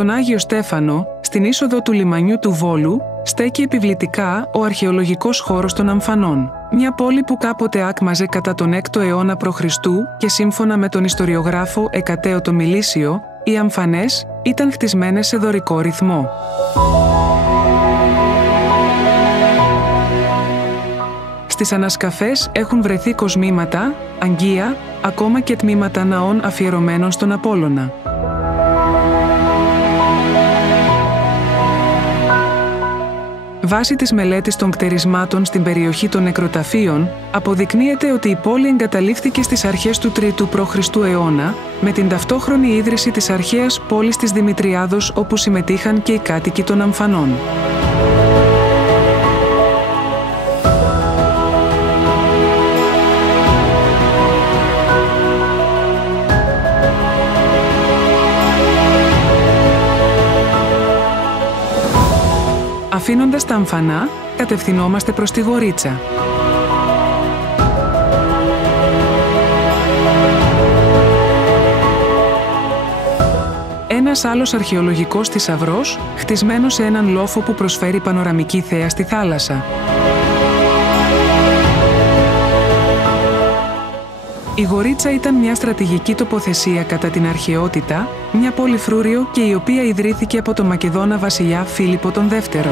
Στον Άγιο Στέφανο, στην είσοδο του λιμανιού του Βόλου, στέκει επιβλητικά ο αρχαιολογικός χώρος των Αμφανών. Μια πόλη που κάποτε άκμαζε κατά τον 6ο αιώνα π.Χ. και σύμφωνα με τον ιστοριογράφο Εκατέο το Μιλήσιο, οι Αμφανές ήταν χτισμένες σε δωρικό ρυθμό. Στις ανασκαφές έχουν βρεθεί κοσμήματα, αγγεία, ακόμα και τμήματα ναών αφιερωμένων στον Απόλλωνα. Βάσει της μελέτης των κτερισμάτων στην περιοχή των νεκροταφείων, αποδεικνύεται ότι η πόλη εγκαταλείφθηκε στις αρχές του 3ου π.Χ. αιώνα, με την ταυτόχρονη ίδρυση της αρχαίας πόλης της Δημητριάδος, όπου συμμετείχαν και οι κάτοικοι των Αμφανών. Αφήνοντας τα Αμφανά, κατευθυνόμαστε προς τη Γορίτσα. Ένας άλλος αρχαιολογικός θησαυρός, χτισμένος σε έναν λόφο που προσφέρει πανοραμική θέα στη θάλασσα. Η Γορίτσα ήταν μια στρατηγική τοποθεσία κατά την αρχαιότητα, μια πόλη φρούριο και η οποία ιδρύθηκε από τον Μακεδόνα βασιλιά Φίλιππο τον Δεύτερο.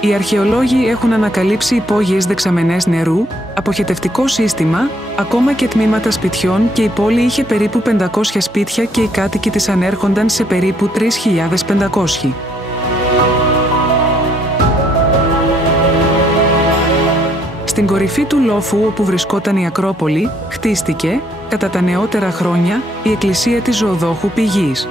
Οι αρχαιολόγοι έχουν ανακαλύψει υπόγειες δεξαμενές νερού, αποχετευτικό σύστημα, ακόμα και τμήματα σπιτιών και η πόλη είχε περίπου 500 σπίτια και οι κάτοικοι της ανέρχονταν σε περίπου 3.500. Στην κορυφή του λόφου όπου βρισκόταν η Ακρόπολη, χτίστηκε, κατά τα νεότερα χρόνια, η εκκλησία της Ζωοδόχου Πηγής.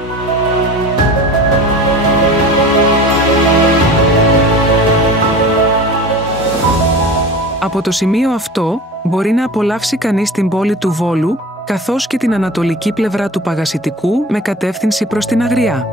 Από το σημείο αυτό, μπορεί να απολαύσει κανείς την πόλη του Βόλου, καθώς και την ανατολική πλευρά του Παγασιτικού με κατεύθυνση προς την Αγριά.